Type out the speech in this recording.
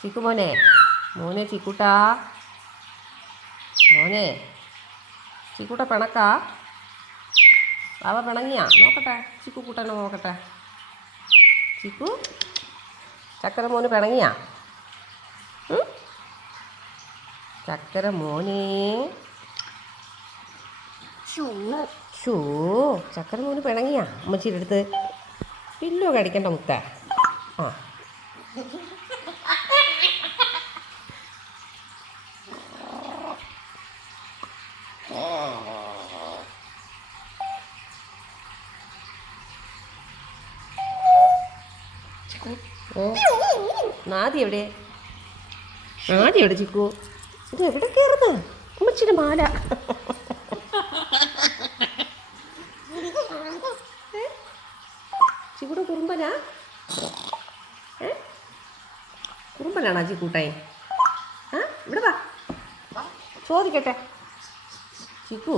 ചിക്കു മോനെ മോനെ ചിക്കുട്ടാ മോനെ ചിക്കുട്ട പിണക്കാ ബാബ പിണങ്ങിയാ നോക്കട്ടെ ചിക്കു കൂട്ടനെ നോക്കട്ടെ ചിക്കു ചക്കര മോന് പിണങ്ങിയാ ചക്കര മോനെ ഷൂ ചക്കര മോന് പിണങ്ങിയാ അമ്മച്ചിയുടെ അടുത്ത് പില്ലോ കടിക്കണ്ട മുത്ത ആ നാദി എവിടെ ചിക്കു ഇത് എവിടെ കയറുന്ന അമ്മച്ചിയുടെ മാല ചിക്കുടെ കുറുമ്പനാ കുറുമ്പനാണോ ചിക്കൂട്ടായി ആ ഇവിടെ വാ ചോദിക്കട്ടെ ചിക്കു